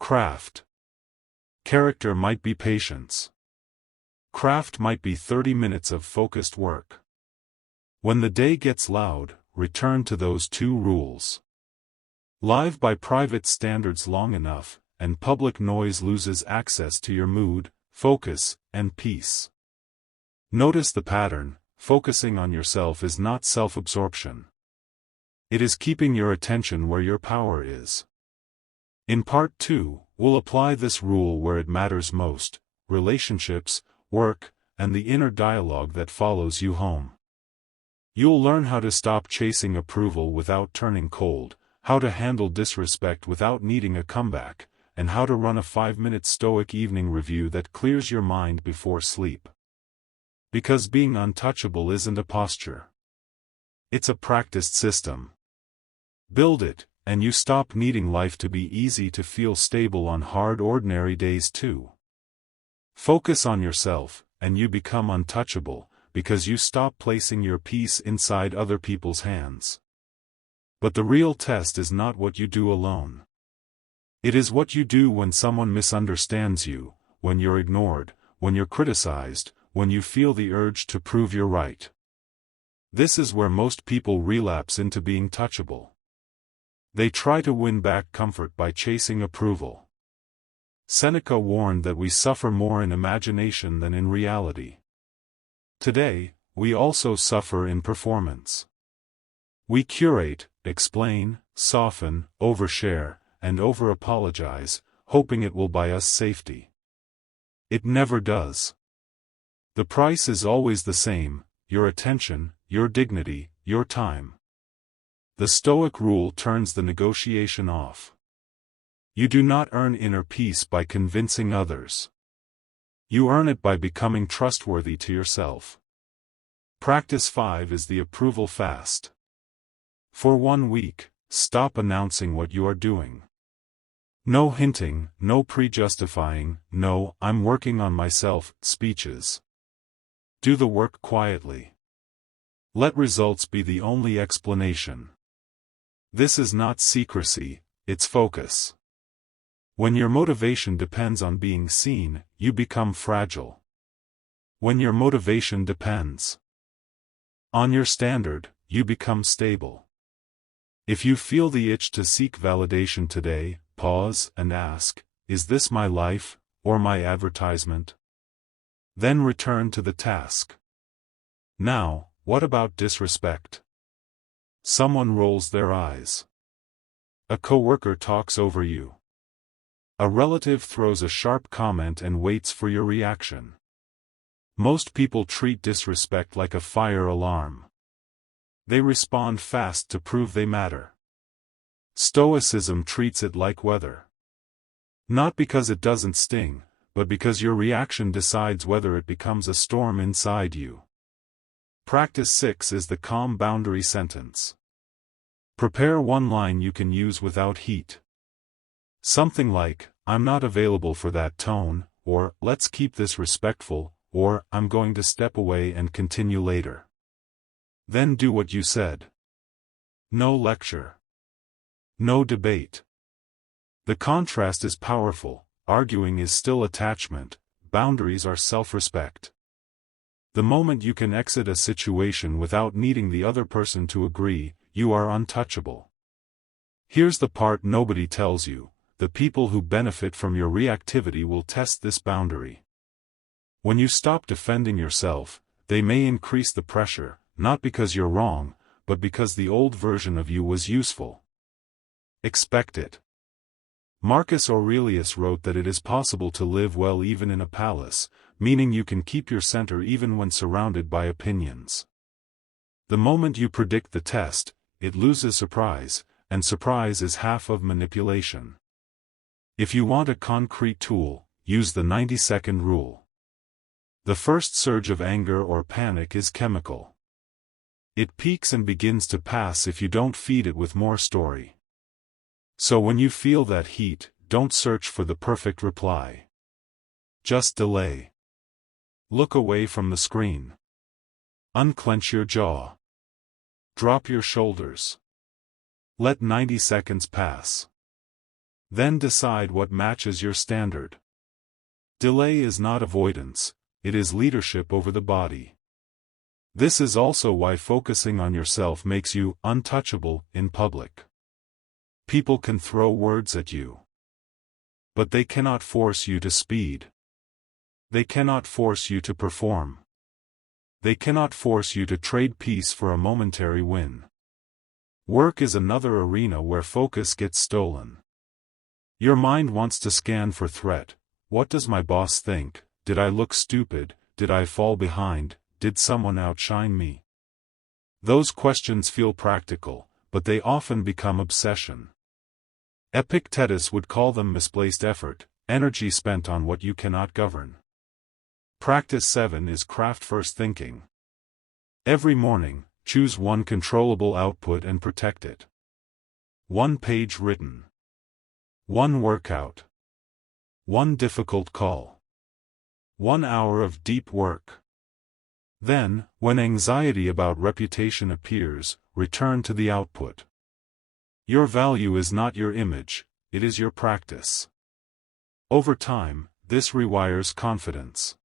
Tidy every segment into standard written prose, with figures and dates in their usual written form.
Craft. Character might be patience. Craft might be 30 minutes of focused work. When the day gets loud, return to those two rules. Live by private standards long enough, and public noise loses access to your mood, focus, and peace. Notice the pattern: focusing on yourself is not self-absorption. It is keeping your attention where your power is. In Part 2, we'll apply this rule where it matters most: relationships, work, and the inner dialogue that follows you home. You'll learn how to stop chasing approval without turning cold, how to handle disrespect without needing a comeback, and how to run a 5-minute Stoic evening review that clears your mind before sleep. Because being untouchable isn't a posture. It's a practiced system. Build it, and you stop needing life to be easy to feel stable on hard ordinary days too. Focus on yourself, and you become untouchable, because you stop placing your peace inside other people's hands. But the real test is not what you do alone. It is what you do when someone misunderstands you, when you're ignored, when you're criticized, when you feel the urge to prove you're right. This is where most people relapse into being touchable. They try to win back comfort by chasing approval. Seneca warned that we suffer more in imagination than in reality. Today, we also suffer in performance. We curate, explain, soften, overshare, and over-apologize, hoping it will buy us safety. It never does. The price is always the same: your attention, your dignity, your time. The Stoic rule turns the negotiation off. You do not earn inner peace by convincing others. You earn it by becoming trustworthy to yourself. Practice 5 is the approval fast. For 1 week, stop announcing what you are doing. No hinting, no pre-justifying, no "I'm working on myself" speeches. Do the work quietly. Let results be the only explanation. This is not secrecy, it's focus. When your motivation depends on being seen, you become fragile. When your motivation depends on your standard, you become stable. If you feel the itch to seek validation today, pause and ask, is this my life, or my advertisement? Then return to the task. Now, what about disrespect? Someone rolls their eyes. A coworker talks over you. A relative throws a sharp comment and waits for your reaction. Most people treat disrespect like a fire alarm. They respond fast to prove they matter. Stoicism treats it like weather. Not because it doesn't sting, but because your reaction decides whether it becomes a storm inside you. Practice 6 is the calm boundary sentence. Prepare one line you can use without heat. Something like, "I'm not available for that tone," or "let's keep this respectful," or "I'm going to step away and continue later." Then do what you said. No lecture. No debate. The contrast is powerful. Arguing is still attachment, boundaries are self-respect. The moment you can exit a situation without needing the other person to agree, you are untouchable. Here's the part nobody tells you: the people who benefit from your reactivity will test this boundary. When you stop defending yourself, they may increase the pressure, not because you're wrong, but because the old version of you was useful. Expect it. Marcus Aurelius wrote that it is possible to live well even in a palace, meaning you can keep your center even when surrounded by opinions. The moment you predict the test, it loses surprise, and surprise is half of manipulation. If you want a concrete tool, use the 90-second rule. The first surge of anger or panic is chemical. It peaks and begins to pass if you don't feed it with more story. So when you feel that heat, don't search for the perfect reply. Just delay. Look away from the screen. Unclench your jaw. Drop your shoulders. Let 90 seconds pass. Then decide what matches your standard. Delay is not avoidance, it is leadership over the body. This is also why focusing on yourself makes you untouchable in public. People can throw words at you, but they cannot force you to speed. They cannot force you to perform. They cannot force you to trade peace for a momentary win. Work is another arena where focus gets stolen. Your mind wants to scan for threat. What does my boss think? Did I look stupid? Did I fall behind? Did someone outshine me? Those questions feel practical, but they often become obsession. Epictetus would call them misplaced effort, energy spent on what you cannot govern. Practice 7 is craft-first thinking. Every morning, choose one controllable output and protect it. 1 page written. 1 workout. 1 difficult call. 1 hour of deep work. Then, when anxiety about reputation appears, return to the output. Your value is not your image, it is your practice. Over time, this rewires confidence.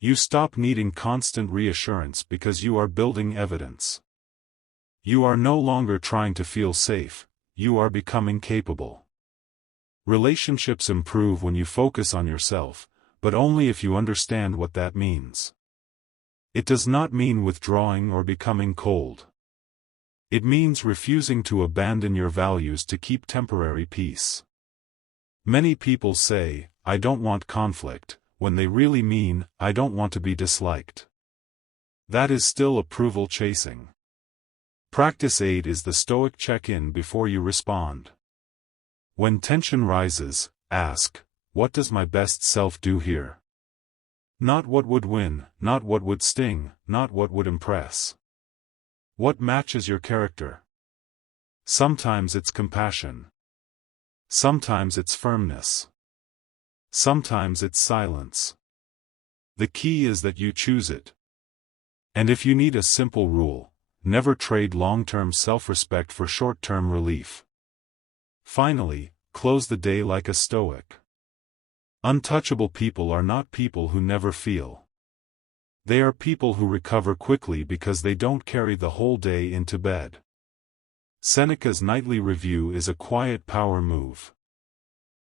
You stop needing constant reassurance because you are building evidence. You are no longer trying to feel safe, you are becoming capable. Relationships improve when you focus on yourself, but only if you understand what that means. It does not mean withdrawing or becoming cold. It means refusing to abandon your values to keep temporary peace. Many people say, "I don't want conflict," when they really mean, "I don't want to be disliked." That is still approval chasing. Practice 8 is the Stoic check-in before you respond. When tension rises, ask, what does my best self do here? Not what would win, not what would sting, not what would impress. What matches your character? Sometimes it's compassion. Sometimes it's firmness. Sometimes it's silence. The key is that you choose it. And if you need a simple rule, never trade long-term self-respect for short-term relief. Finally, close the day like a Stoic. Untouchable people are not people who never feel. They are people who recover quickly because they don't carry the whole day into bed. Seneca's nightly review is a quiet power move.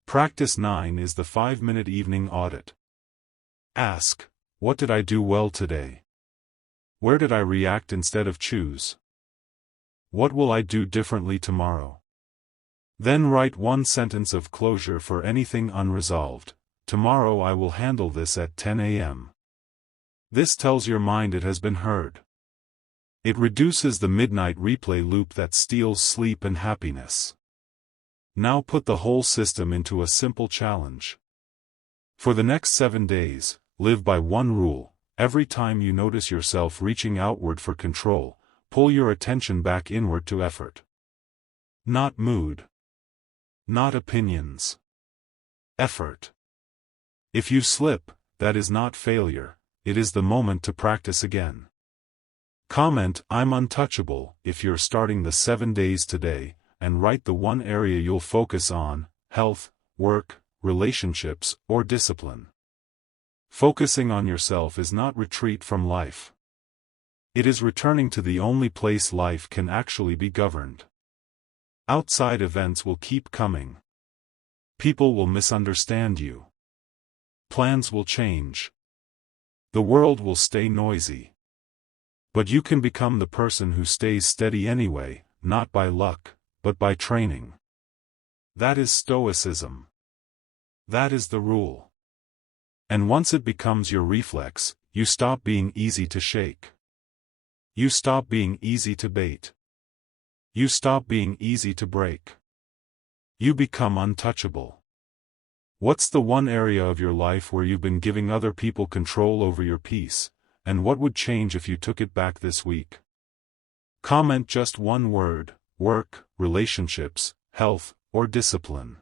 Practice 9 is the 5-minute evening audit. Ask, what did I do well today? Where did I react instead of choose? What will I do differently tomorrow? Then write 1 sentence of closure for anything unresolved. Tomorrow I will handle this at 10 a.m. This tells your mind it has been heard. It reduces the midnight replay loop that steals sleep and happiness. Now put the whole system into a simple challenge. For the next 7 days, live by 1 rule. Every time you notice yourself reaching outward for control, pull your attention back inward to effort. Not mood. Not opinions. Effort. If you slip, that is not failure, it is the moment to practice again. Comment, "I'm untouchable," if you're starting the 7 days today, and write the 1 area you'll focus on: health, work, relationships, or discipline. Focusing on yourself is not retreat from life. It is returning to the only place life can actually be governed. Outside events will keep coming. People will misunderstand you. Plans will change. The world will stay noisy. But you can become the person who stays steady anyway, not by luck, but by training. That is Stoicism. That is the rule. And once it becomes your reflex, you stop being easy to shake. You stop being easy to bait. You stop being easy to break. You become untouchable. What's the 1 area of your life where you've been giving other people control over your peace, and what would change if you took it back this week? Comment just 1 word: work, relationships, health, or discipline.